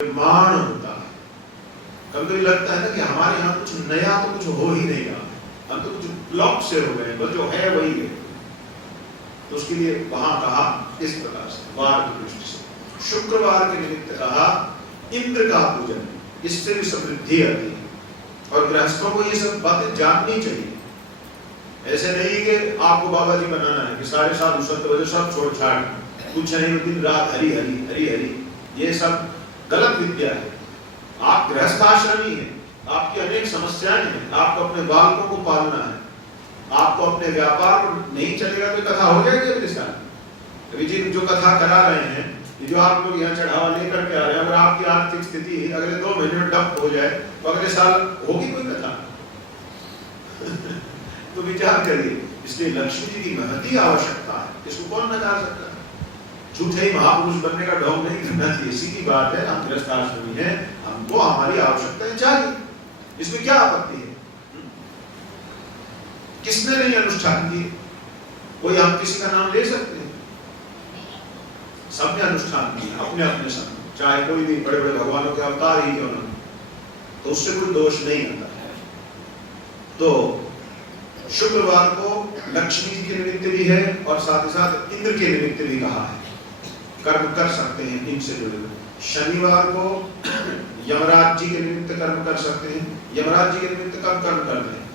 निर्माण होता है। कभी कभी लगता है ना कि हमारे यहाँ कुछ नया तो कुछ हो ही नहीं रहा, हम तो कुछ ब्लॉक से हो गए, बस जो है वही है। तो उसके लिए वहां कहा इस प्रकार से, वार की दृष्टि से शुक्रवार के निमित्त कहा इंद्र का पूजन, इससे भी समृद्धि आती है। और गृहस्थों को ये सब बातें जाननी चाहिए। ऐसे नहीं कि आपको बाबा जी बनाना है कि सारे साधु संत वजह सब छोड़ छाड़, कुछ नहीं दिन रात हरी हरी हरी हरी, ये सब गलत विद्या है। आप गृहस्थाश्रमी हैं, आपकी अनेक समस्याएं हैं, आपको अपने बालकों को पालना है, आपको अपने व्यापार नहीं चलेगा तो कथा हो जाएगी अगले साल। अभी जी जो कथा करा रहे हैं, ये जो आप लोग यहाँ चढ़ावा लेकर के आ रहे हैं, अगर आपकी आर्थिक स्थिति अगले 2 महीने में डंप हो जाए तो अगले साल होगी कोई कथा? तो विचार करिए। इसलिए लक्ष्मी जी की महती आवश्यकता है, इसको कौन नकार सकता है? झूठे ही महापुरुष बनने का ढोंग नहीं करना चाहिए। इसी की बात है, हम गृहस्थाश्रमी हैं, हमको हमारी आवश्यकताएं चाहिए, इसमें क्या आपत्ति है? किसने नहीं अनुष्ठान किए? कोई हम किसी का नाम ले सकते हैं? सबने अनुष्ठान किया अपने अपने समय, चाहे कोई भी बड़े बड़े भगवानों के अवतार ही क्यों ना, तो उससे कोई दोष नहीं आता है। तो शुक्रवार को लक्ष्मी जी के निमित्त भी है और साथ ही साथ इंद्र के निमित्त भी कहा है, कर्म कर सकते हैं इनसे जुड़े हुए। शनिवार को यमराज जी के निमित्त कर्म कर सकते हैं। यमराज जी के निमित्त कब कर्म करते हैं?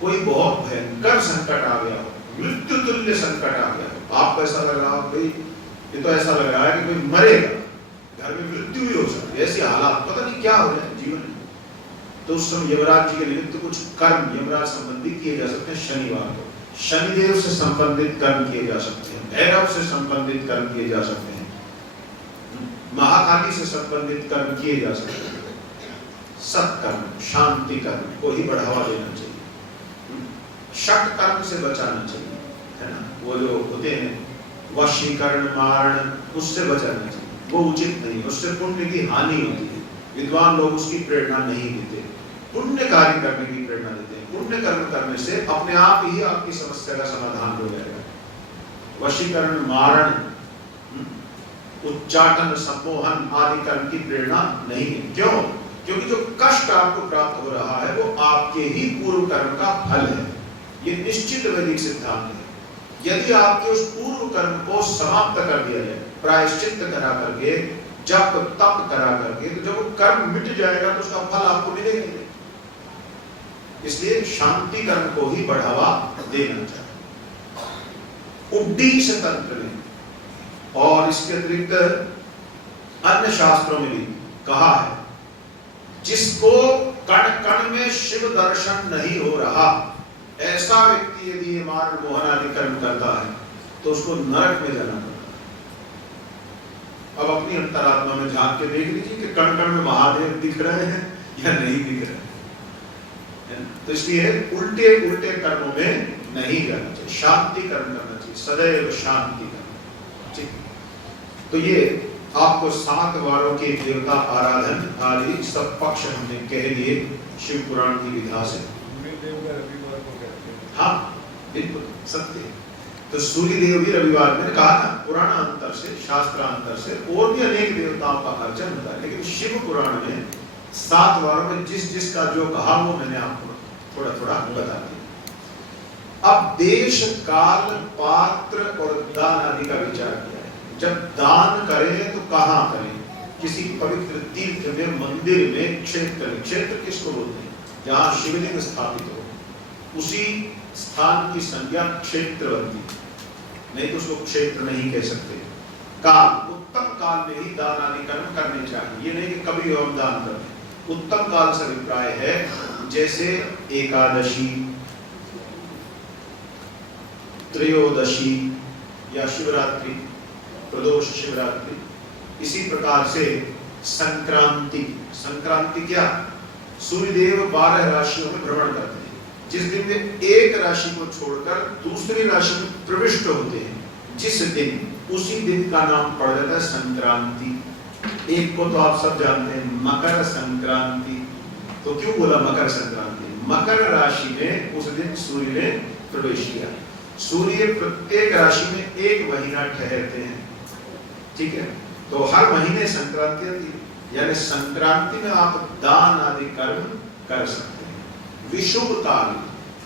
कोई बहुत भयंकर संकट आ गया हो, मृत्यु तुल्य संकट आ गया हो, आपको ऐसा लग रहा हो भाई ये तो ऐसा लग रहा है कि कोई मरेगा, घर में मृत्यु भी हो सकती है, ऐसे हालात पता नहीं क्या हो रहे हैं जीवन में, तो उस समय यमराज जी के निमित्त कुछ कर्म यमराज संबंधी किए जा सकते हैं। शनिवार को शनिदेव से संबंधित कर्म किए जा सकते हैं, भैरव से संबंधित कर्म किए जा सकते हैं, महाकाली से संबंधित कर्म किए जा सकते हैं। सत्कर्म, शांति कर्म को ही बढ़ावा देना चाहिए, षट कर्म से बचाना चाहिए, है ना। वो जो होते हैं वशीकरण मारण, उससे बचाना चाहिए, वो उचित नहीं, उससे पुण्य की हानि होती है। विद्वान लोग उसकी प्रेरणा नहीं देते, पुण्य कार्य करने की प्रेरणा देते हैं। पुण्य कर्म करने से अपने आप ही आपकी समस्या का समाधान हो जाएगा। वशीकरण मारण, उच्चाटन, सम्मोहन आदि कर्म की प्रेरणा नहीं है। क्यों? क्योंकि जो कष्ट आपको प्राप्त हो रहा है वो आपके ही पूर्व कर्म का फल है। ये निश्चित वैदिक सिद्धांत है। यदि आपके उस पूर्व कर्म को समाप्त कर दिया जाए, प्रायश्चित करा करके, जप तप करा करके, तो जब वो कर्म मिट जाएगा तो उसका फल आपको मिलेगा। इसलिए शांति कर्म को ही बढ़ावा देना चाहिए। उड्डीस तंत्र में और इसके अतिरिक्त अन्य शास्त्रों में भी कहा है, जिसको कण कण में शिव दर्शन नहीं हो रहा, ऐसा व्यक्ति यदि ये मारण मोहन आदि कर्म करता है तो उसको नरक में जाना पड़ता है। अब अपनी अंतरात्मा में झांक के देख लीजिए कि कण कण में महादेव दिख रहे हैं या नहीं दिख रहे हैं। तो इसलिए उल्टे उल्टे कर्मों में नहीं जाना चाहिए, शांति कर्म करना चाहिए, सदैव शांति कर्म। ठीक, तो ये आपको 7 वारों के देवता आराधन आदि सब पक्ष हमने कह दिए शिव पुराण की विधा से। हाँ बिल्कुल सत्य। तो सूर्य देव भी रविवार में कहा ना, पुराणांतर से, शास्त्रांतर से और भी अनेक देवताओं का अर्चन होता है, लेकिन शिव पुराण में 7 वारों में जिस जिसका जो कहा वो मैंने आपको थोड़ा थोड़ा बता दिया। अब देश काल पात्र और दान आदि का विचार किया है। जब दान करें तो कहाँ करें? किसी पवित्र तीर्थ में, मंदिर में, क्षेत्र में। क्षेत्र किसको बोलते हैं? जहाँ शिवलिंग स्थापित हो, उसी स्थान की संज्ञा क्षेत्र बनती है, नहीं तो उसको क्षेत्र नहीं कह सकते। काल, उत्तम काल में ही दान आदि कर्म करने चाहिए, ये नहीं कि कभी हम दान करें। उत्तम काल से अभिप्राय है जैसे एकादशी, त्रयोदशी या शिवरात्रि, प्रदोष शिवरात्रि, इसी प्रकार से संक्रांति। संक्रांति क्या? सूर्यदेव 12 राशियों में भ्रमण करते हैं। जिस दिन वे एक राशि को छोड़कर दूसरी राशि में प्रविष्ट होते हैं, जिस दिन, उसी दिन का नाम पड़ जाता है संक्रांति। एक को तो आप सब जानते हैं, मकर संक्रांति। तो क्यों बोला मकर संक्रांति? मकर राशि में उस दिन सूर्य ने प्रवेश किया। सूर्य प्रत्येक राशि में 1 महीना ठहरते हैं, ठीक है। तो हर महीने संक्रांति आती है। यानी संक्रांति में आप दान आदि कर्म कर सकते हैं। विशुभ काल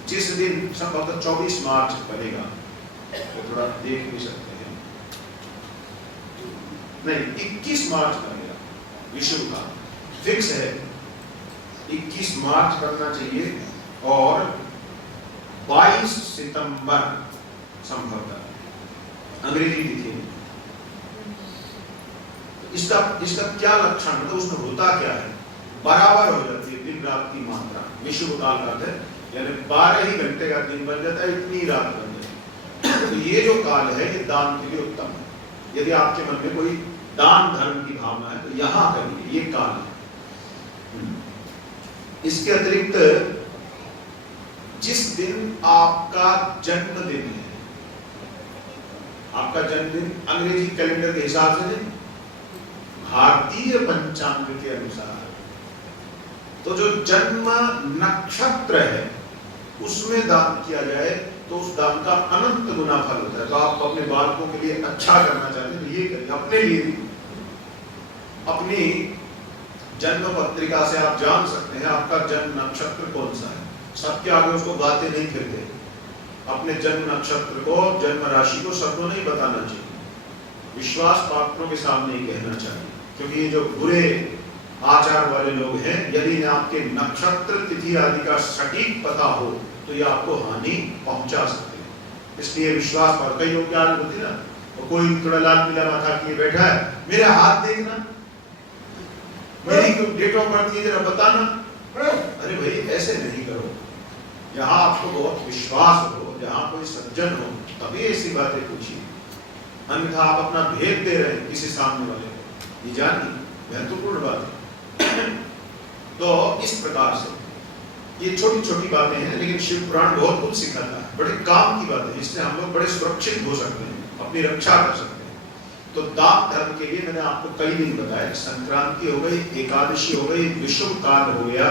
जिस दिन संभवतः 24 मार्च बनेगा, तो थोड़ा देख भी सकते हैं, नहीं 21 मार्च बनेगा विशुभ काल, फिक्स है 21 मार्च करना चाहिए, और 22 सितंबर संभवतः अंग्रेजी तिथि में। इसका क्या लक्षण, मतलब उसमें होता क्या है, बराबर हो जाती है दिन रात की मात्रा। विशुभ काल का है यानी 12 ही घंटे का दिन बन जाता है, इतनी रात बन जाती है। तो ये जो काल है ये दान के लिए उत्तम है। यदि आपके मन में कोई दान धर्म की भावना है तो यहां करिए, ये काल है। इसके अतिरिक्त जिस दिन आपका जन्मदिन है, आपका जन्मदिन अंग्रेजी कैलेंडर के हिसाब से नहीं, भारतीय पंचांग के अनुसार, तो जो जन्म नक्षत्र है उसमें दान किया जाए तो उस दान का अनंत गुना फल होता है। तो आप अपने बालकों के लिए अच्छा करना चाहते हैं तो ये करिए, अपने लिए भी। अपनी जन्म पत्रिका से आप जान सकते हैं आपका जन्म नक्षत्र कौन सा है। सबके आगे उसको गाते नहीं फिरते, अपने जन्म नक्षत्र को, जन्म राशि को सबको नहीं बताना चाहिए, विश्वास पात्रों के सामने ही कहना चाहिए, क्योंकि ये जो बुरे आचार वाले लोग हैं, यदि आपके नक्षत्र तिथि आदि का सटीक पता हो तो ये आपको हानि पहुंचा सकते हैं। इसलिए विश्वास पर कई लोग क्या होती ना, तो कोई थोड़ा लाल पीला माथा किए बैठा है, मेरे हाथ देखना, मेरी डेट ऑफ बर्थ जरा बताना। अरे भाई ऐसे नहीं करो, जहां आपको बहुत विश्वास हो, जहां कोई सज्जन हो, तभी ऐसी बातें पूछिए, अन्यथा आप अपना भेद दे रहे हैं किसी सामने वाले को, ये जानिए महत्वपूर्ण बात है। तो इस प्रकार से ये छोटी छोटी बातें हैं, लेकिन शिव पुराण बहुत कुछ सिखाता है, बड़े काम की बात है, जिससे हम लोग बड़े सुरक्षित हो सकते हैं, अपनी रक्षा कर सकते हैं। तो दान धर्म के लिए मैंने आपको कई दिन बताया, संक्रांति हो गई, एकादशी हो गई, विषुव काल हो गया,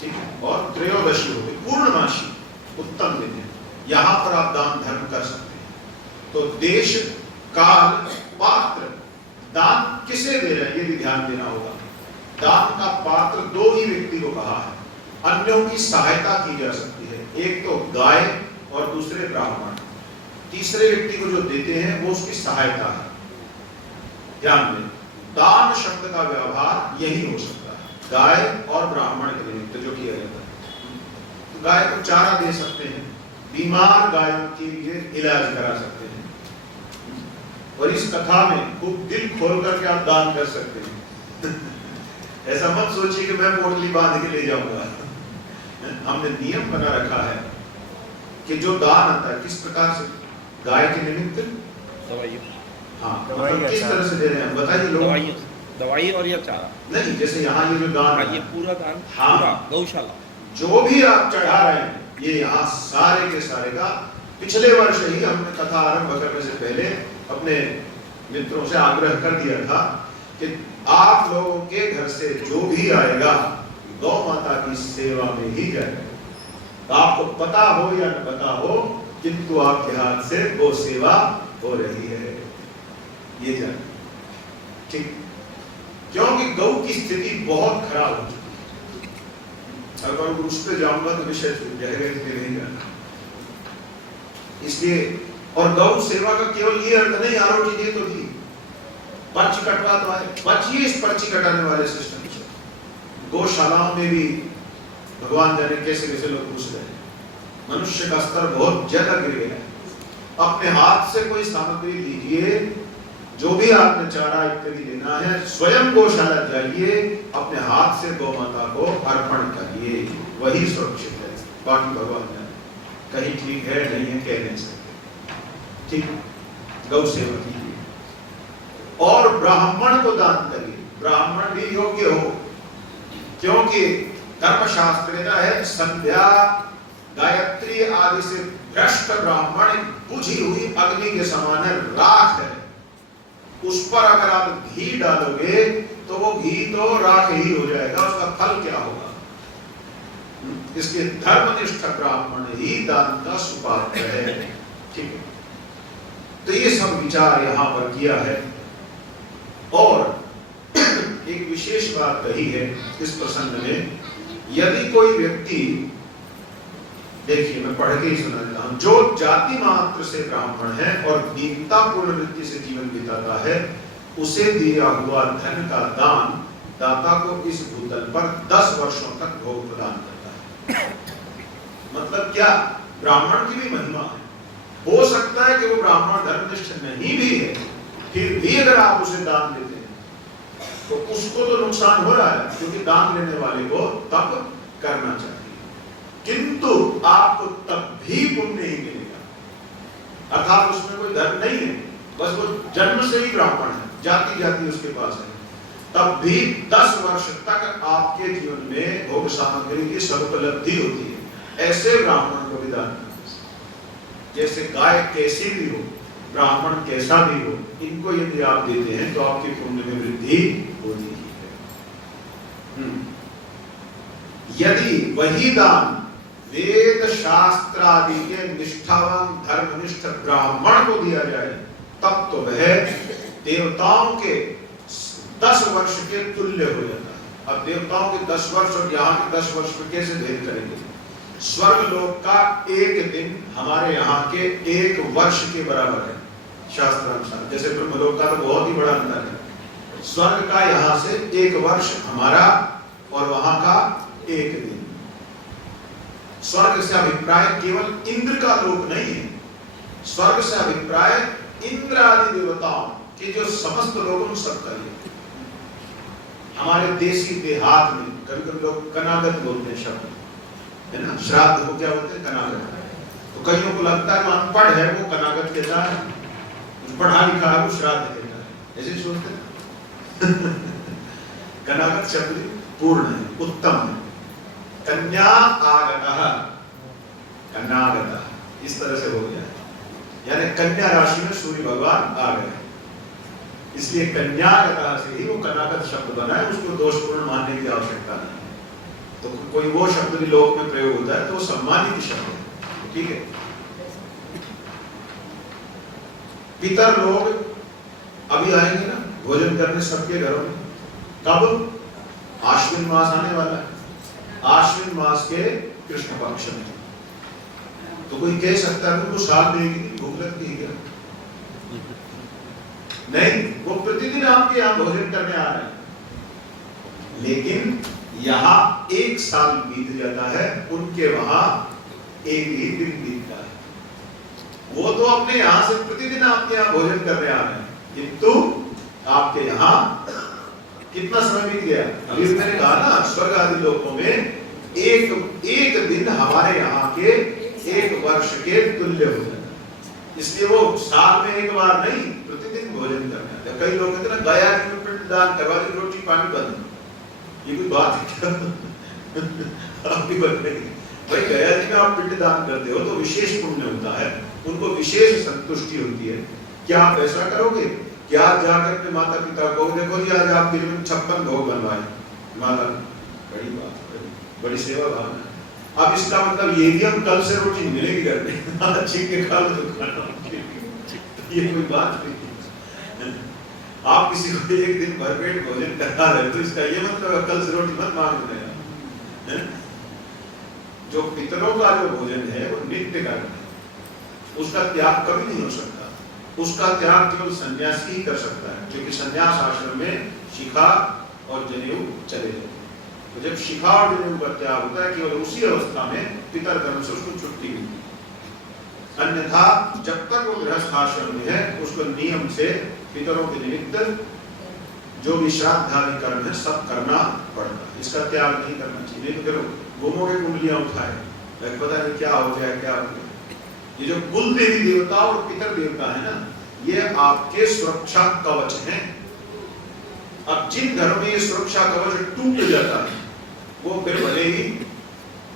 ठीक है, और त्रयोदशी हो गई, पूर्णमासी उत्तम दिन है, यहाँ पर आप दान धर्म कर सकते हैं। तो देश काल पात्र, दान किसे दे रहे हैं ये भी ध्यान देना होगा। दान का पात्र दो ही व्यक्ति को कहा है, अन्यों की सहायता की जा सकती है, एक तो गाय और दूसरे ब्राह्मण। तीसरे व्यक्ति को जो देते हैं वो उसकी सहायता है। ध्यान दें, दान शब्द का व्यवहार यही हो सकता है, गाय और ब्राह्मण के निमित्त जो किया जाता है। तो गाय को चारा दे सकते हैं, बीमार गायों के लिए इलाज करा सकते हैं, और इस कथा में खूब दिल खोल करके आप दान कर सकते हैं। ऐसा मत सोचिए कि मैं पोटली बांध के ले जाऊंगा। हमने नियम बना रखा है कि जो दान आता है किस प्रकार से, गाय के निमित्त दवाई, हाँ, मतलब किस तरह से दे रहे हैं बताइए लोग। दवाई और ये चारा नहीं, जैसे यहाँ ये जो दान, ये पूरा दान, हाँ, पूरा गौशाला, जो भी आप चढ़ा रहे हैं ये यहाँ सारे के सारे का। पिछले वर्ष ही हमने कथा आरंभ करने से पहले अपने मित्रों से आग्रह कर दिया था कि आप लोगों के घर से जो भी आएगा गौ माता की सेवा में ही जाएगा। तो आपको पता हो या न पता हो, किंतु आपके हाथ से गौ सेवा हो रही है, ये जान, ठीक, क्योंकि गौ की स्थिति बहुत खराब हो चुकी है। अगर उस पर जाऊंगा तो विषय छूट जाएगा, इसलिए नहीं जाना। इसलिए, और गौ सेवा का केवल ये अर्थ नहीं आरोटी दिए तो दी, पर्ची कटवा तो आए, बचिए इस पर्ची कटाने वाले सिस्टम से। गौशालाओं में भी भगवान जाने कैसे कैसे लोग घुस गए, मनुष्य का स्तर बहुत ज्यादा गिर गया है। अपने हाथ से कोई सामग्री लीजिए, जो भी आपने चारा इत्यादि लेना है, स्वयं गौशाला जाइए, अपने हाथ से गौ माता को अर्पण करिए, वही सुरक्षित है। बाकी भगवान जाने कहीं ठीक है नहीं है कह नहीं सकते, ठीक। गौ सेवा कीजिए और ब्राह्मण को दान करिए, ब्राह्मण भी योग्य हो, क्योंकि धर्मशास्त्र कहता है संध्या गायत्री आदि से भ्रष्ट ब्राह्मण बुझी हुई अग्नि के समान है, राख है, उस पर अगर आप घी डालोगे तो वो घी तो राख ही हो जाएगा, उसका फल क्या होगा। इसलिए धर्मनिष्ठ ब्राह्मण ही दान का सुपात्र है, ठीक है। तो ये सब विचार यहां पर किया है। और एक विशेष बात कही है इस प्रसंग में। यदि कोई व्यक्ति, देखिए मैं पढ़ के ही सुना देता हूं, जो जाति मात्र से ब्राह्मण है और दीनतापूर्ण वृत्ति से जीवन बिताता है, उसे दिया हुआ धन का दान दाता को इस भूतल पर 10 वर्षों तक भोग प्रदान करता है। मतलब क्या? ब्राह्मण की भी महिमा है। हो सकता है कि वो ब्राह्मण धर्मनिष्ठ नहीं भी है, फिर भी अगर आप उसे दान देते हैं तो उसको तो नुकसान हो रहा है, क्योंकि दान लेने वाले को तब करना चाहिए, किंतु आपको तब भी पुण्य नहीं मिलेगा। अर्थात उसमें कोई धर्म नहीं है, बस वो जन्म से ही ब्राह्मण है, जाति उसके पास है, तब भी 10 वर्ष तक आपके जीवन में भोग सामग्री की सदुपलब्धि होती है। ऐसे ब्राह्मण को भी दान, जैसे गाय कैसी भी हो, ब्राह्मण कैसा भी हो, इनको यदि आप देते हैं तो आपके पुण्य में वृद्धि होती है। यदि वही दान वेद शास्त्र आदि के निष्ठावान धर्मनिष्ठ ब्राह्मण को दिया जाए, तब तो वह देवताओं के 10 वर्ष के तुल्य हो जाता है। अब देवताओं के 10 वर्ष और यहाँ के 10 वर्ष में कैसे भेद करेंगे? स्वर्ग लोक का एक दिन हमारे यहाँ के 1 वर्ष के बराबर है शास्त्रानुसार। जैसे ब्रह्मलोक का तो बहुत ही बड़ा अंतर है। स्वर्ग का यहाँ से 1 वर्ष हमारा और वहां का 1 दिन। स्वर्ग से अभिप्राय केवल इंद्र का लोक नहीं है, स्वर्ग से अभिप्राय इंद्र आदि देवताओं के जो समस्त लोग सबका ही। हमारे देसी देहात में कभी कभी लोग कनागत बोलते हैं शब्द, है ना? श्राद्ध को क्या बोलते हैं? कनागत। तो कईयों को लगता है अनपढ़ है वो कनागत कहता है, पढ़ा लिखा है वो श्राद्ध कहता है, ऐसे सोचते हैं। कनागत शब्द पूर्ण है, उत्तम है। कन्या आगतः, कन्यागतः, इस तरह से हो गया, यानी कन्या राशि में सूर्य भगवान आ गए, इसलिए कन्यागतः से ही वो कनागत शब्द बना है। उसको दोषपूर्ण मानने की आवश्यकता नहीं। तो कोई वो शब्द भी लोक में प्रयोग होता है तो वो सम्मानित शब्द है, ठीक है। पितर लोग अभी आएंगे ना भोजन करने सबके घरों में। कब? आश्विन मास आने वाला है, आश्विन मास के कृष्ण पक्ष में। तो कोई कह सकता है उनको साल देगी, भूख लगती है क्या? नहीं, वो प्रतिदिन आपके यहाँ भोजन करने आ रहे हैं, लेकिन यहाँ 1 साल बीत जाता है, उनके वहां 1 ही दिन बीतता है। वो तो अपने यहाँ से प्रतिदिन आपके यहाँ भोजन करने आ रहे हैं, किंतु आपके यहाँ कितना समय बीत गया? अभी मैंने कहा ना, स्वर्ग आदि लोकों में एक दिन हमारे यहाँ के 1 वर्ष के तुल्य हो जाता है। इसलिए वो साल में 1 बार नहीं, प्रतिदिन भोजन करने आते हैं। कई लोग कहते हैं ना, गया जी में पिंडदान करवा दी, रोटी पानी बंद। ये कोई बात है क्या? आपकी बात नहीं भाई, गया जी में आप पिंडदान करते हो तो विशेष पुण्य होता है, उनको विशेष संतुष्टि होती है। क्या आप ऐसा करोगे? क्या जाकर अपने माता पिता को देखो जी आज आपके लिए 56 भोग बनवाए, माता बड़ी बात, बड़ी सेवा भावना। अब इसका मतलब ये भी हम कल से रोटी मिलेगी घर में, छीन के खा लो तो खाना, ये कोई बात नहीं। आप किसी को एक दिन भरपेट भोजन करा रहे तो इसका ये मतलब कल से रोटी मत मांग रहे हैं। जो पितरों का जो भोजन है वो नित्य का है, उसका त्याग कभी नहीं हो सकता। उसका त्याग केवल सन्यासी ही कर सकता है, क्योंकि सन्यास आश्रम में शिखा और जनेऊ चले जाते हैं। तो जब शिखा और जनेऊ का त्याग होता है, केवल उसी अवस्था में पितर कर्म से उसको छुट्टी मिलती है। अन्यथा जब तक वो गृहस्थ आश्रम में है, उसको नियम से पितरों के निमित्त जो भी श्राद्ध आदि कर्म है सब करना पड़ता है। इसका त्याग नहीं करना चाहिए, नहीं तो फिर घूमोगे कुंडलियां उठाए, पता नहीं क्या हो गया क्या हो गया। ये जो कुल देवी देवता और पितर देवता है ना, ये आपके सुरक्षा कवच हैं। अब जिन घरों में ये सुरक्षा कवच टूट जाता है, वो फिर भले ही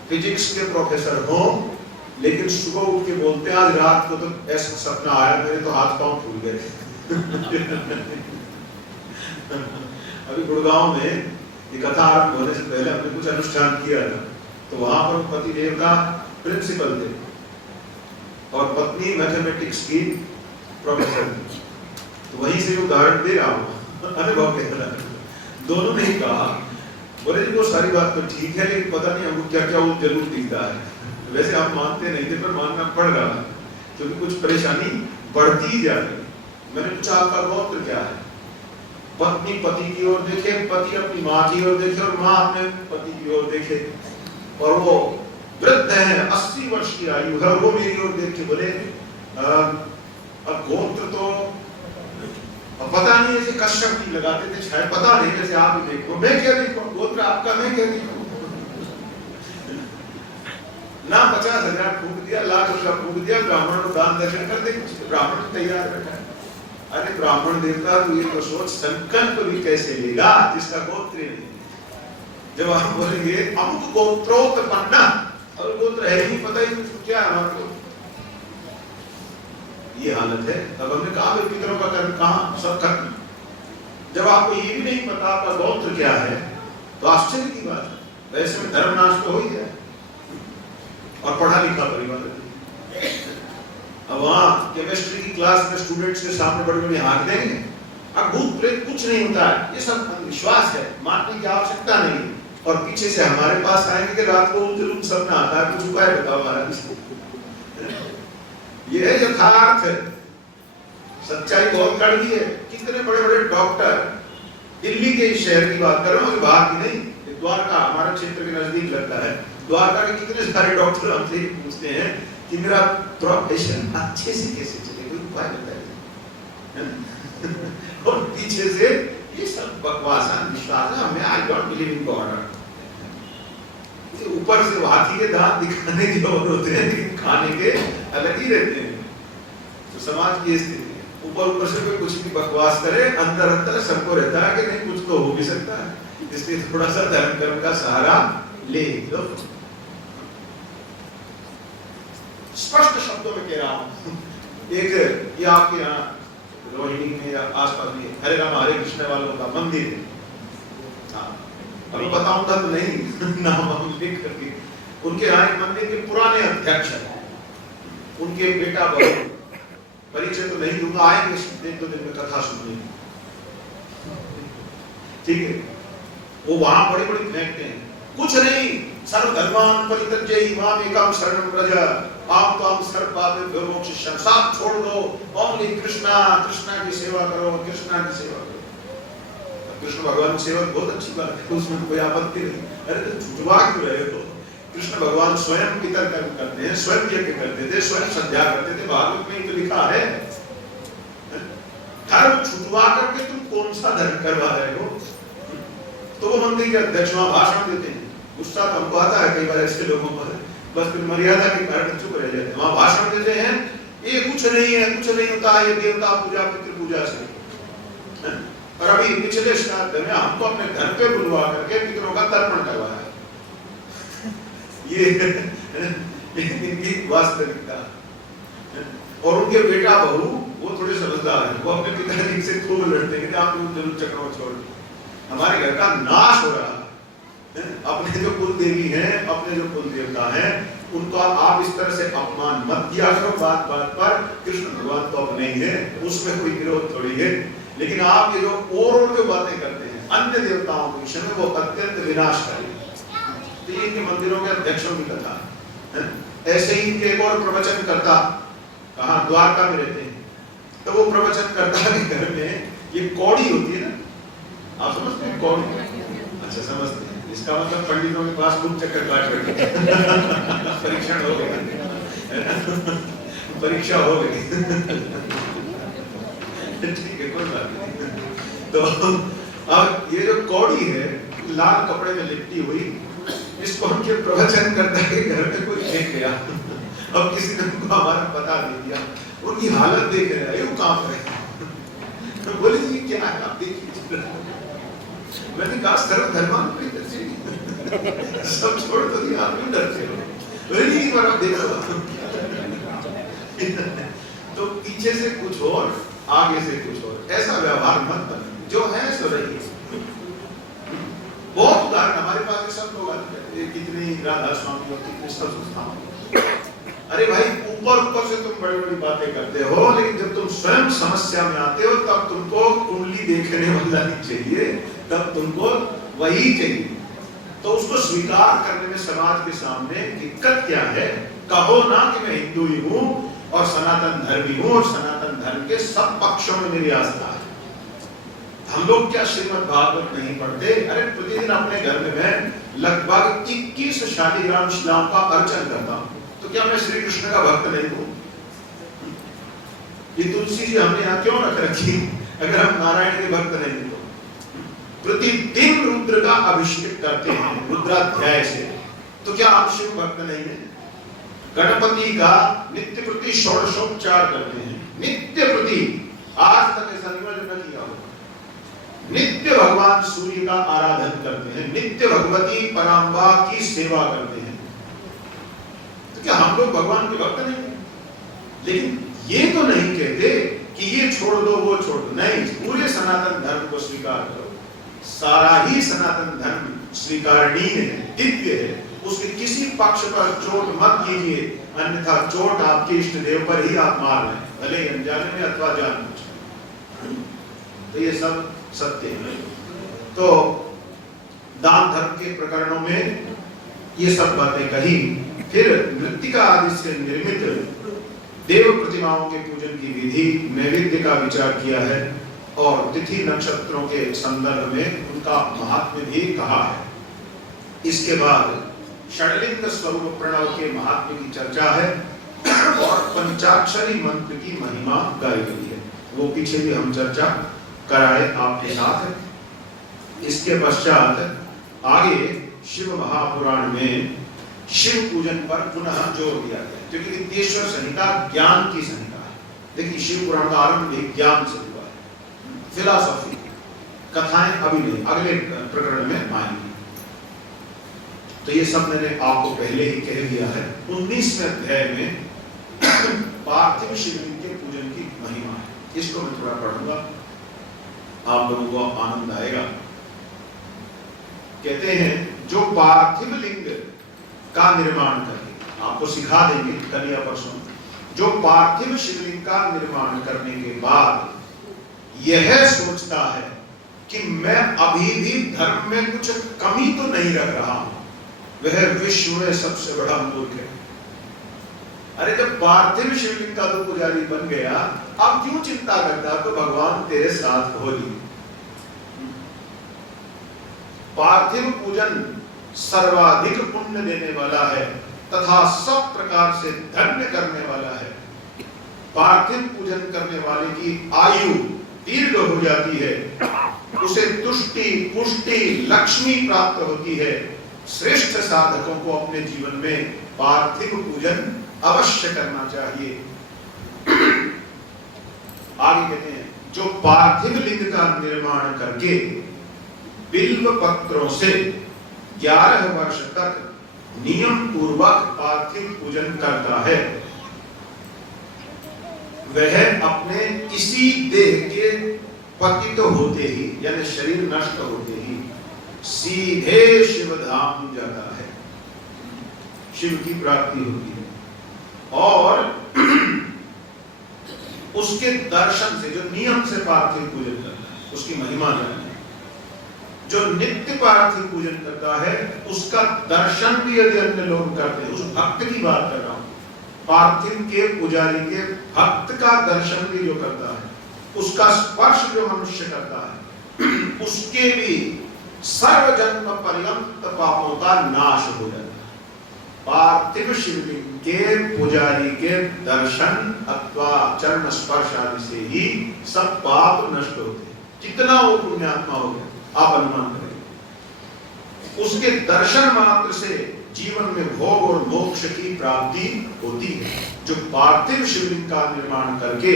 फिजिक्स के प्रोफेसर हो, लेकिन सुबह उठ के बोलते हैं आज रात को तो ऐसा सपना आया, मेरे तो हाथ पांव फूल गए। अभी गुड़गांव में ये कथा आरंभ होने से पहले हमने कुछ अनुष्ठान किया था, तो वहां पर पति देव का प्रिंसिपल थे और पत्नी मैथमेटिक्स की प्रोफेसर थी। तो वहीं से उदाहरण दे रहा हूँ, अनुभव कह रहा है। दोनों ने ही कहा, बोले जी वो सारी बात तो ठीक है, लेकिन पता नहीं हमको क्या क्या वो जरूर दिखता है। वैसे आप मानते नहीं थे, पर मानना पड़ रहा है, क्योंकि कुछ परेशानी बढ़ती ही जा रही। मैंने पूछा आपका गोत्र क्या है? पत्नी पति की ओर देखे, पति अपनी माँ की ओर देखे और माँ अपने पति की ओर देखे, और वो वृद्ध है, 80 वर्ष की आयु है, वो मेरी ओर देख के बोले अब गोत्र तो पता नहीं, ऐसे कश्यप की लगाते थे, शायद पता नहीं, जैसे आप ही देखो, मैं क्या देखो गोत्र आपका, मैं क्या देखो ना। 50,000 फूक दिया, लाख रुपया फूक दिया, ब्राह्मण को दान दक्षिण कर दे, ब्राह्मण तैयार बैठा है। अरे ब्राह्मण देवता तू ये तो सोच, संकल्प भी कैसे लेगा जिसका गोत्र नहीं। जब आप बोलेंगे अमुक गोत्रोत्पन्न, और गोत्र है ही पता ही नहीं क्या है हमारे, ये हालत है। तब हमने कहा पितरों का कर्म कहाँ, सब खत्म। जब आपको ये भी नहीं पता आपका गोत्र क्या है, तो आश्चर्य की बात है। वैसे में धर्मनाश तो हो ही गया, और पढ़ा लिखा परिवार। अब वहां केमिस्ट्री की क्लास में स्टूडेंट्स के सामने बड़े बड़े हाथ देंगे, अब भूत प्रेत कुछ नहीं होता है, ये सब अंधविश्वास है, मानने की आवश्यकता नहीं। और पीछे से हमारे पास आएंगे कि रात को जरूर सपना आता है, कुछ उपाय बताओ महाराज। ये है यथार्थ, सच्चाई बहुत कड़वी है। कितने बड़े बड़े डॉक्टर, दिल्ली के शहर की बात कर रहा हूँ, बाहर की नहीं, द्वारका हमारे क्षेत्र के नजदीक लगता है, द्वारका के कितने सारे डॉक्टर हमसे पूछते हैं कि मेरा थोड़ा पेशेंट अच्छे से कैसे चले, कोई उपाय बताइए। और पीछे से ये सब बकवास विश्वास है, हमें I don't believe in God. ऊपर से हाथी के दांत दिखाने के और होते हैं, लेकिन खाने के अलग ही रहते हैं। तो समाज की स्थिति है, ऊपर से कोई कुछ भी बकवास करे, अंदर अंदर सबको रहता है कि नहीं कुछ तो हो भी सकता है, इसलिए थोड़ा सा धर्म कर्म का सहारा ले लो। स्पष्ट शब्दों में कह रहा हूं, एक ये आपके यहाँ रोहिणी में या आसपास में हरे राम हरे कृष्ण वालों का मंदिर है, अभी बताऊंगा तो नहीं नाम हम लिख करके। उनके यहाँ एक मंदिर के पुराने अध्यक्ष है, उनके बेटा बहू, परिचय तो नहीं दूंगा, आएंगे एक दो दिन में कथा सुनने, ठीक है। वो वहां बड़ी बड़ी फेंकते हैं, कुछ नहीं, सर्वधर्मान् परित्यज्य माम एकम शरणं व्रज, आप तो हम सर्व पापेभ्यो मोक्षयिष्यामि, सब छोड़ दो, ओनली कृष्णा, कृष्णा की सेवा करो, कृष्णा की सेवा करो। कृष्ण भगवान की सेवा बहुत अच्छी बात है, उसमें कोई आपत्ति नहीं। अरे तो झुठवा क्यों रहे हो? कृष्ण भगवान स्वयं पितर कर्म करते हैं, स्वयं यज्ञ करते थे, स्वयं संध्या करते थे, भागवत में तो लिखा है। धर्म छुटवा करके तुम कौन सा धर्म करवा रहे हो? तो वो मंदिर के अध्यक्ष वहां भाषण देते हैं, गुस्सा तो हमको आता है कई बार ऐसे लोगों पर, बस फिर मर्यादा के कारण चुप रह जाते हैं। वहां भाषण देते हैं, ये कुछ नहीं है, कुछ नहीं होता है, ये देवता पूजा पितृ पूजा से। और अभी पिछले श्राद्ध में हमको अपने घर पे बुलवा करके पितरों का तर्पण करवाया, ये इनकी वास्तविकता। और उनके बेटा बहू वो थोड़े समझदार हैं, वो अपने पिताजी से खूब लड़ते हैं कि आप जरूर चक्रों छोड़, हमारे घर का नाश हो रहा है। अपने जो कुल देवी हैं, अपने जो कुल देवता हैं, उनको आप इस तरह से अपमान मत किया करो बात बात पर। कृष्ण भगवान तो अब नहीं है, उसमें कोई विरोध थोड़ी है, लेकिन आप ये जो और जो बातें करते हैं अन्य देवताओं के विषय में, वो अत्यंत विनाशकारी। तो ये इनके मंदिरों के अध्यक्षों की कथा है। ऐसे ही इनके एक और प्रवचन करता, कहाँ द्वारका में रहते हैं, तो वो प्रवचन करता के घर में ये कौड़ी होती है ना, आप समझते हैं कौड़ी? अच्छा समझते हैं, इसका मतलब पंडितों के पास खूब चक्कर काट करके परीक्षण हो गया, परीक्षा हो गई, ठीक है कोई बात नहीं। तो अब ये जो कौड़ी है लाल कपड़े में लिपटी हुई, इसको उनके प्रवचन करता है घर में कोई फेंक गया, अब किसी ने उनको हमारा पता नहीं दिया, उनकी हालत देख रहे हैं, वो काम रहे, तो बोले जी क्या है आप देखिए। मैंने कहा सर्वधर्मान् परित्यज्य, सब छोड़ तो दिया, आप क्यों डरते हो? बोले एक बार आप देखो, तो पीछे से कुछ और आगे से कुछ और, ऐसा व्यवहार मत करो, जो है सो रही। बहुत उदाहरण हमारे पास सब लोग आते हैं, कितनी राधा स्वामी और कितने सब संस्थान। अरे भाई ऊपर ऊपर से तुम बड़ी बड़ी बातें करते हो, लेकिन जब तुम स्वयं समस्या में आते हो तब तुमको कुंडली देखने वाला नहीं चाहिए, तब तुमको वही चाहिए। तो उसको स्वीकार करने में समाज के सामने दिक्कत क्या है? कहो ना कि मैं हिंदू ही हूं और सनातन धर्मी हूं और सनातन धर्म के सब पक्षों में मेरी आस्था है। हम लोग क्या श्रीमद् भागवत नहीं पढ़ते? अरे प्रतिदिन अपने घर में मैं लगभग 21 शालिग्राम शिलाओं का अर्चन करता हूं, तो क्या मैं श्री कृष्ण का भक्त नहीं हूं? ये तुलसी जी हमने यहाँ क्यों रख रखी अगर हम नारायण के भक्त नहीं तो? प्रतिदिन रुद्र का अभिषेक करते हैं रुद्राध्याय से, तो क्या आप शिव भक्त नहीं है? गणपति का नित्य प्रति षोडशोपचार करते हैं, नित्य प्रति, आज तक ऐसा नियोजन न किया होगा। नित्य भगवान सूर्य का आराधन करते हैं, नित्य भगवती पराम्बा की सेवा करते हैं, तो क्या हम लोग भगवान के भक्त नहीं? लेकिन ये तो नहीं कहते कि ये छोड़ दो वो छोड़ दो, नहीं, पूरे सनातन धर्म को स्वीकार करो। सारा ही सनातन धर्म स्वीकारणीय है, दिव्य है, उसके किसी पक्ष पर चोट मत कीजिए, अन्यथा चोट आपके इष्ट देव पर ही आप मार रहे हैं, भले अनजाने में अथवा जानबूझकर। तो ये सब सत्य है। तो दान धर्म के प्रकरणों में ये सब बातें कही। फिर मृत्तिका आदि से निर्मित देव प्रतिमाओं के पूजन की विधि नैवेद्य का विचार किया है और तिथि नक्षत्रों के संदर्भ में उनका महात्म्य भी कहा है। इसके बाद षड्लिंग स्वरूप प्रणव के महात्म्य की चर्चा है और पंचाक्षरी मंत्र की महिमा गाई गई है, वो पीछे भी हम चर्चा कराए आपके साथ। इसके पश्चात आगे शिव महापुराण में शिव पूजन पर पुनः जोर दिया गया, क्योंकि विद्येश्वर संहिता ज्ञान की संहिता है। देखिए शिव पुराण का आरंभ भी ज्ञान से हुआ है, फिलॉसफी, कथाएं अभी नहीं, अगले प्रकरण में आएंगी। तो ये सब मैंने आपको पहले ही कह दिया है। 19वें अध्याय में पार्थिव शिवलिंग के पूजन की महिमा है, इसको मैं थोड़ा पढ़ूंगा, आप लोगों को आनंद आएगा। कहते हैं जो पार्थिव लिंग का निर्माण करके, आपको सिखा देंगे कल या परसों, जो पार्थिव शिवलिंग का निर्माण करने के बाद यह सोचता है कि मैं अभी भी धर्म में कुछ कमी तो नहीं रख रहा हूं, वह विश्व में सबसे बड़ा मूर्ख है। अरे जब पार्थिव शिवलिंग का तो पुजारी बन गया, अब क्यों चिंता करता? तो भगवान तेरे साथ होगी। पार्थिव पूजन सर्वाधिक पुण्य देने वाला है तथा सब प्रकार से धन्य करने वाला है। पार्थिव पूजन करने वाले की आयु दीर्घ हो जाती है, उसे तुष्टि पुष्टि लक्ष्मी प्राप्त होती है। श्रेष्ठ साधकों को अपने जीवन में पार्थिव पूजन अवश्य करना चाहिए। आगे कहते हैं जो पार्थिव लिंग का निर्माण करके बिल्व पत्रों से 11 वर्ष तक नियम पूर्वक पार्थिव पूजन करता है, वह अपने इसी देह के पतित होते ही, यानी शरीर नष्ट होते ही सीधे शिव धाम जाता है, शिव की प्राप्ति होती है। और उसके दर्शन से, जो नियम से पार्थिव पूजन करता है, उसकी महिमा जानना। जो नित्य पार्थिव पूजन करता है उसका दर्शन भी यदि अन्य लोग करते हैं, उस भक्त की बात कर रहा हूं, पार्थिव के पुजारी के भक्त का दर्शन भी जो करता है, उसका स्पर्श जो मनुष्य करता है, उसके भी सर्व जन्म पर्यंत पापों का नाश हो जाता है। पार्थिव शिवलिंग के पुजारी के दर्शन अथवा चरण स्पर्श आदि से ही सब पाप नष्ट होते हैं। कितना वो पुण्यात्मा हो गया आप अनुमान करें। उसके दर्शन मात्र से जीवन में भोग और मोक्ष की प्राप्ति होती है। जो पार्थिव शिवलिंग का निर्माण करके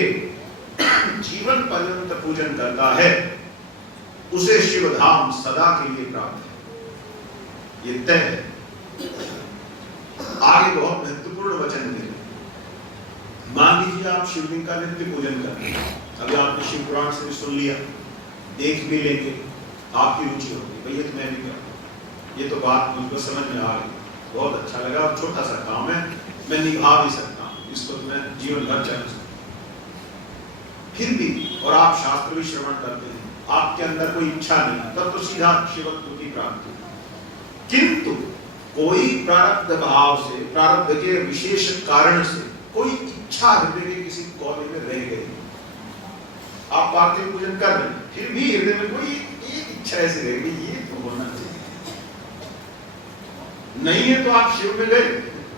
जीवन पर्यंत पूजन करता है, उसे शिवधाम सदा के लिए प्राप्त है, ये तय है। आगे बहुत महत्वपूर्ण वचन है। मान लीजिए आप शिवलिंग का नित्य पूजन करते हैं, अभी आपने शिव पुराण से भी सुन लिया, देख भी लेंगे, आपकी रुचि होगी, भैया तो मैं भी करूँ, ये तो बात मुझको समझ में आ गई, बहुत अच्छा लगा, और छोटा सा काम है, मैं निभा भी सकता हूँ, इसको तो मैं जीवन भर चल सकता हूँ। फिर भी, और आप शास्त्र भी श्रवण करते हैं, आपके अंदर कोई इच्छा नहीं, तब तो सीधा शिवत्व की प्राप्ति। किंतु कोई प्रारब्ध भाव से, प्रारब्ध के विशेष कारण से कोई इच्छा हृदय के किसी कोने में रह गई, आप पार्थिव पूजन कर रहे हैं, फिर भी हृदय में कोई एक इच्छा ऐसी रह गई, ये तो होना चाहिए, नहीं है तो आप शिव में गए,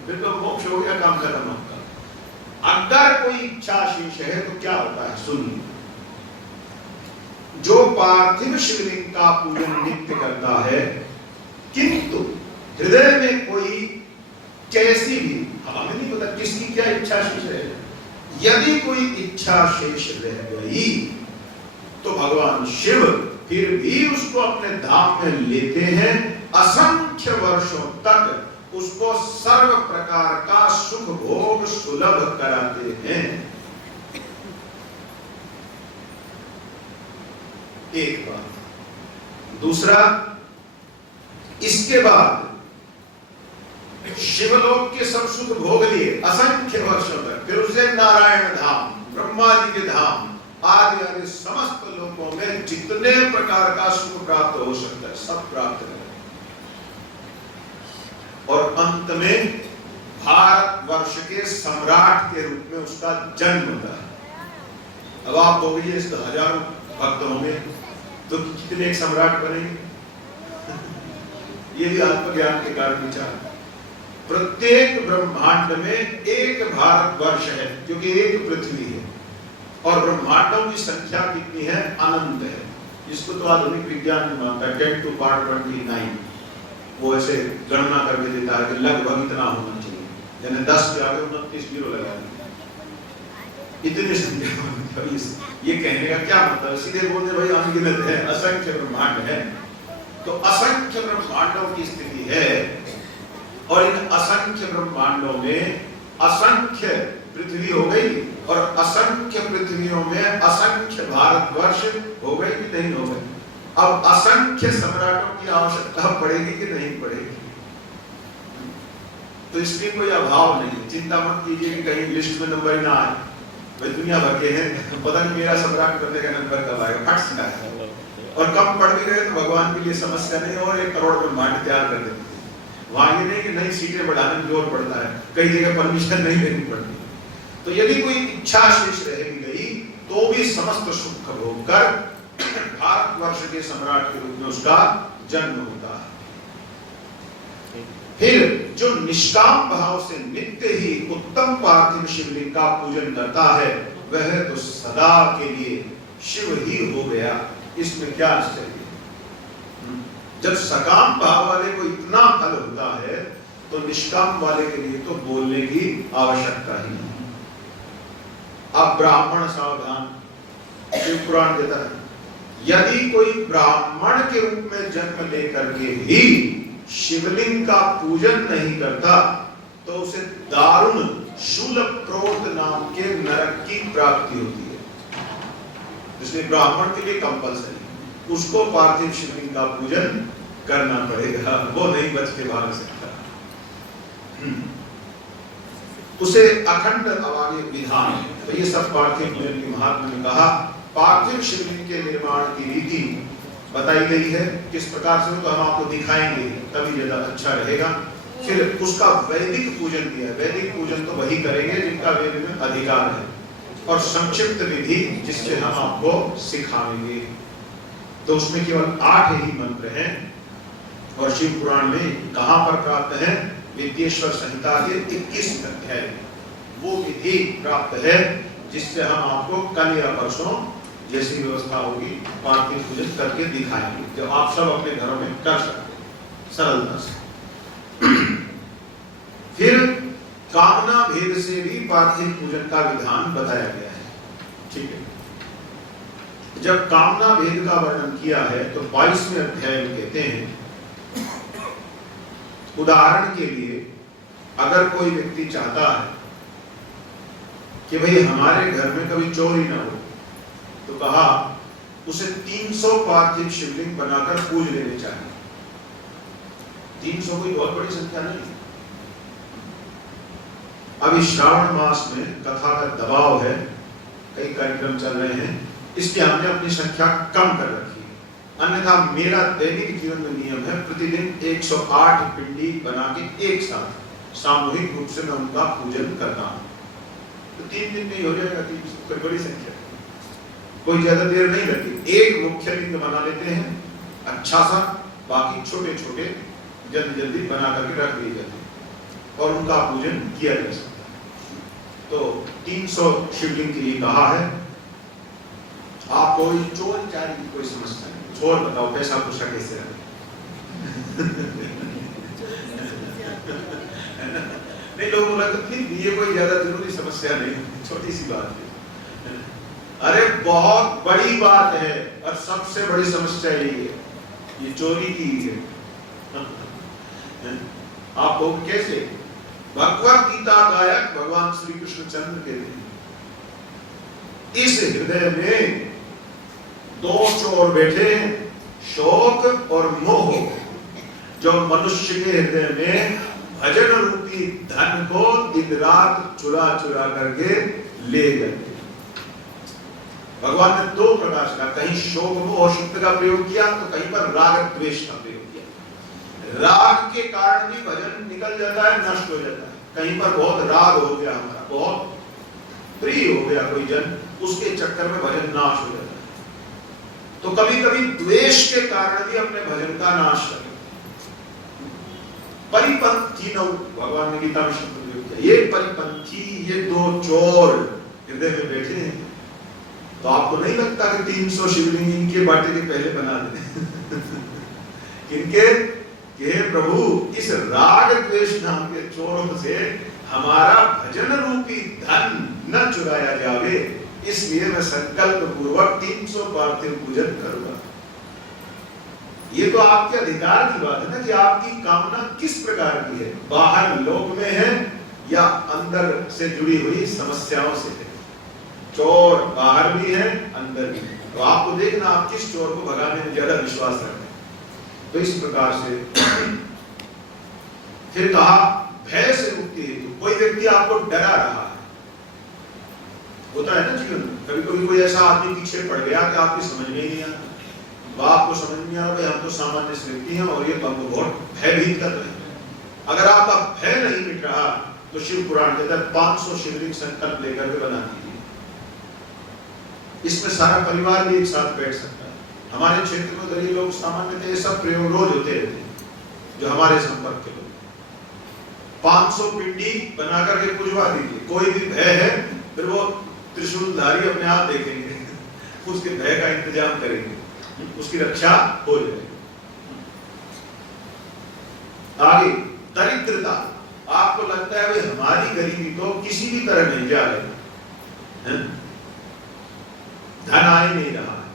फिर तो मोक्ष हो गया, काम खत्म आपका। अगर कोई इच्छा शेष है तो क्या होता है, सुनिए। जो पार्थिव शिवलिंग का पूजन नित्य करता है, किंतु हृदय में कोई कैसी भी, हमें नहीं पता किसकी क्या इच्छा शेष है, यदि कोई इच्छा शेष रह गई तो भगवान शिव फिर भी उसको अपने धाम में लेते हैं, असंख्य वर्षों तक उसको सर्व प्रकार का सुख भोग सुलभ कराते हैं। एक बात। दूसरा, इसके बाद शिवलोक के सब सुख भोग लिए असंख्य वर्षों तक, फिर उसे नारायण धाम, ब्रह्मा जी के धाम आदि आदि समस्त लोकों में जितने प्रकार का सुख प्राप्त हो सकता है सब प्राप्त करें, और अंत में भारतवर्ष के सम्राट के रूप में उसका जन्म होता है। अब आप बोलिए इस हजारों भक्त होंगे तो कितने एक सम्राट बनेंगे, ये भी आत्मज्ञान के कारण विचार। प्रत्येक ब्रह्मांड में एक भारतवर्ष है, क्योंकि एक पृथ्वी है, और ब्रह्मांडों की संख्या कितनी है, अनंत है। इसको तो आधुनिक विज्ञान में मानता है 10 to power 29, वो ऐसे गणना करके देता है कि लगभग इतना होना चाहिए, यानी 10 के आगे 29 जीरो लगा देंगे, इतनी संख्या। ये कहने का क्या मतलब, सीधे बोलते भाई अनगिनत है, असंख्य ब्रह्मांड है, तो असंख्य ब्रह्मांडों की स्थिति है, और इन असंख्य ब्रह्मांडों में असंख्य पृथ्वी हो गई, और असंख्य पृथ्वियों में असंख्य भारतवर्ष हो गए कि नहीं हो गए। अब असंख्य सम्राटों की आवश्यकता पड़ेगी कि नहीं पड़ेगी, तो इसमें कोई अभाव नहीं। चिंता मत कीजिए कि कहीं लिस्ट में नंबर ना आए, भाई दुनिया भर के हैं, पता नहीं मेरा सम्राट करने का नंबर कब आएगा, फट से आएगा। और कम पढ़ भी रहे तो भगवान के लिए समस्या नहीं, और 1 करोड़ ब्रह्मांड तैयार कर देते। वहां ये नहीं कि नई सीटें बढ़ाने में जोर पड़ता है, कई जगह परमिशन नहीं लेनी पड़ती। तो यदि कोई इच्छा शेष रह गई तो भी समस्त सुख भोग कर भारतवर्ष के सम्राट के रूप में उसका जन्म होता है। फिर जो निष्काम भाव से नित्य ही उत्तम पार्थिव शिवलिंग का पूजन करता है, वह तो सदा के लिए शिव ही हो गया, इसमें क्या आश्चर्य। जब सकाम भाव वाले को इतना फल होता है तो निष्काम वाले के लिए तो बोलने की आवश्यकता ही नहीं। अब ब्राह्मण सावधान, शिव पुराण देता है, यदि कोई ब्राह्मण के रूप में जन्म लेकर के ही शिवलिंग का पूजन नहीं करता तो उसे दारुण शूलप्रोक्त नाम के नरक की प्राप्ति होती है। इसलिए ब्राह्मण के लिए कंपल्सरी उसको पार्थिव शिवलिंग का पूजन करना पड़ेगा, वो नहीं बच के भाग सकता। उसे अखंड अवागे विधान, तो ये सब पार्थिव पूजन की महात्मा ने कहा। पार्थिव शिवलिंग के निर्माण की रीति बताई गई है, किस प्रकार से, तो हम आपको दिखाएंगे तभी ज्यादा अच्छा रहेगा। फिर उसका वैदिक पूजन दिया है, वैदिक पूजन तो वही करेंगे जिनका वेद में अधिकार है, और संक्षिप्त विधि जिससे हम आपको सिखाएंगे। तो उसमें केवल 8 ही मंत्र हैं, और शिव पुराण में कहां पर प्राप्त है, विद्येश्वर संहिता के 21 अध्याय वो विधि प्राप्त है, जिससे हम आपको कल या परसों जैसी व्यवस्था होगी पार्थिव पूजन करके दिखाएंगे, जो आप सब अपने घरों में कर सकते सरलता से। फिर कामना भेद से भी पार्थिव पूजन का विधान बताया गया है, ठीक है। जब कामना भेद का वर्णन किया है तो 22वें अध्याय में कहते हैं, उदाहरण के लिए अगर कोई व्यक्ति चाहता है कि भाई हमारे घर में कभी चोरी ना हो, तो कहा उसे 300 पार्थिव शिवलिंग बनाकर पूज लेने चाहिए। 300 कोई बहुत बड़ी संख्या नहीं। अभी श्रावण मास में कथा का दबाव है, कई कार्यक्रम चल रहे हैं, इसलिए हमने अपनी संख्या कम कर रखी है। अन्यथा मेरा दैनिक जीवन में नियम है प्रतिदिन 108 पिंडी बना के एक साथ सामूहिक रूप से मैं उनका पूजन करता हूँ। तो 3 दिन में हो जाएगा, 300 कोई बड़ी संख्या, कोई ज्यादा देर नहीं लगती। एक मुख्य लिंग बना लेते हैं अच्छा सा, बाकी छोटे छोटे जल्दी जल्दी बना करके रख दिए जाते हैं और उनका पूजन किया जा सकता है। तो 300 शिवलिंग के लिए कहा है। आप कोई चोर चारी की कोई समस्या नहीं, चोर बताओ पैसा पूछा कैसे रहे नहीं, लोग बोला तो फिर ये कोई ज्यादा जरूरी समस्या नहीं, छोटी सी बात है। अरे बहुत बड़ी बात है और सबसे बड़ी समस्या यही है, ये चोरी की है। आप लोग कैसे भगवत गीता गायक भगवान श्री कृष्णचंद्र के लिए इस हृदय में 2 चोर बैठे हैं, शोक और मोह, जो मनुष्य के हृदय में भजन रूपी धन को दिन रात चुरा चुरा करके ले गए। भगवान ने 2 प्रकार से कहा, कहीं शोक मोह शब्द का प्रयोग किया तो कहीं पर राग द्वेष का प्रयोग किया। राग के कारण भी भजन निकल जाता है, नष्ट हो जाता है। कहीं पर बहुत राग हो गया, हमारा बहुत प्रिय हो गया कोई जन, उसके चक्कर में भजन नाश हो जाता है। तो कभी कभी द्वेष के कारण भी अपने भजन का नाश कर, परिपंथी न, भगवान ने गीता में शब्द प्रयोग किया, ये परिपंथी, ये 2 चोर हृदय में बैठे हैं। तो आपको नहीं लगता कि 300 शिवलिंग इनके बाटे के पहले बना दे किनके कि हे प्रभु, इस राग द्वेष नाम के चोरों से हमारा भजन रूपी धन न चुराया जावे, इसलिए मैं संकल्प पूर्वक 300 पार्थिव पूजन करूंगा। ये तो आपके अधिकार की बात है ना कि आपकी कामना किस प्रकार की है, बाहर लोक में है या अंदर से जुड़ी हुई समस्याओं से है। चोर बाहर भी है, अंदर भी है, तो आपको देखना आप किस चोर को भगाने में ज्यादा विश्वास रखते हैं। तो इस प्रकार से फिर कहा भय से मुक्ति हेतु, कोई व्यक्ति आपको डरा रहा है, होता है ना जीवन में, कभी कभी कोई ऐसा आदमी पीछे पड़ गया कि आपकी समझ में ही नहीं आता, बाप को समझ नहीं आ रहा, भाई हम तो सामान्य से व्यक्ति हैं और ये हमको बहुत भयभीत कर रहे हैं। अगर आपका भय नहीं मिट रहा तो शिव पुराण कहता है 500 शिवलिंग संकल्प लेकर के बना दीजिए। इसमें सारा परिवार भी एक साथ बैठ सकता है। हमारे क्षेत्र में गरीब लोग सामान्यतः ये सब प्रयोग रोज होते रहते हैं, जो हमारे संपर्क के लोग। 500 पिंडी बना करके पुजवा दीजिए। कोई भी भय है फिर वो त्रिशूलधारी अपने आप देखेंगे, उसके भय का इंतजाम करेंगे, उसकी रक्षा हो जाएगी। आगे दरिद्रता, आपको लगता है भाई हमारी गरीबी तो किसी भी तरह नहीं जा रही है, धन आ ही नहीं रहा है,